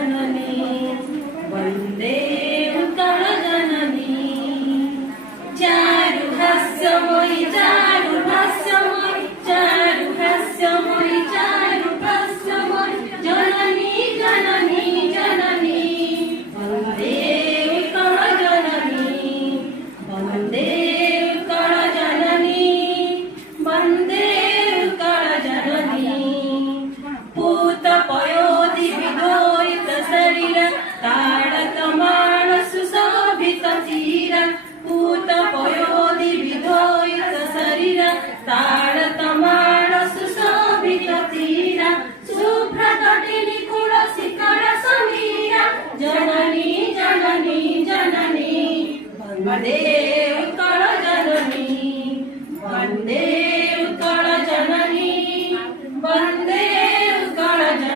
जननी वन्दे उत्कलजननी चारुहास्यमयी चारुहास्यमयी चारुहास्यमयी चारुहास्यमयी जननी जननी जननी वन्दे उत्कलजननी वन्दे उत्कलजननी वन्दे उत्कलजननी पूतपयोधि विधोरित शरीर ताडकमाण सुशोभित चिर पूतपयोधि विधोरित शरीर ताडकमाण सुशोभित चिर शुभ्रतटिनी कुलशिखर समीर जननी जननी जननी वन्दे उत्कलजननी वन्दे उत्कलजननी वन्दे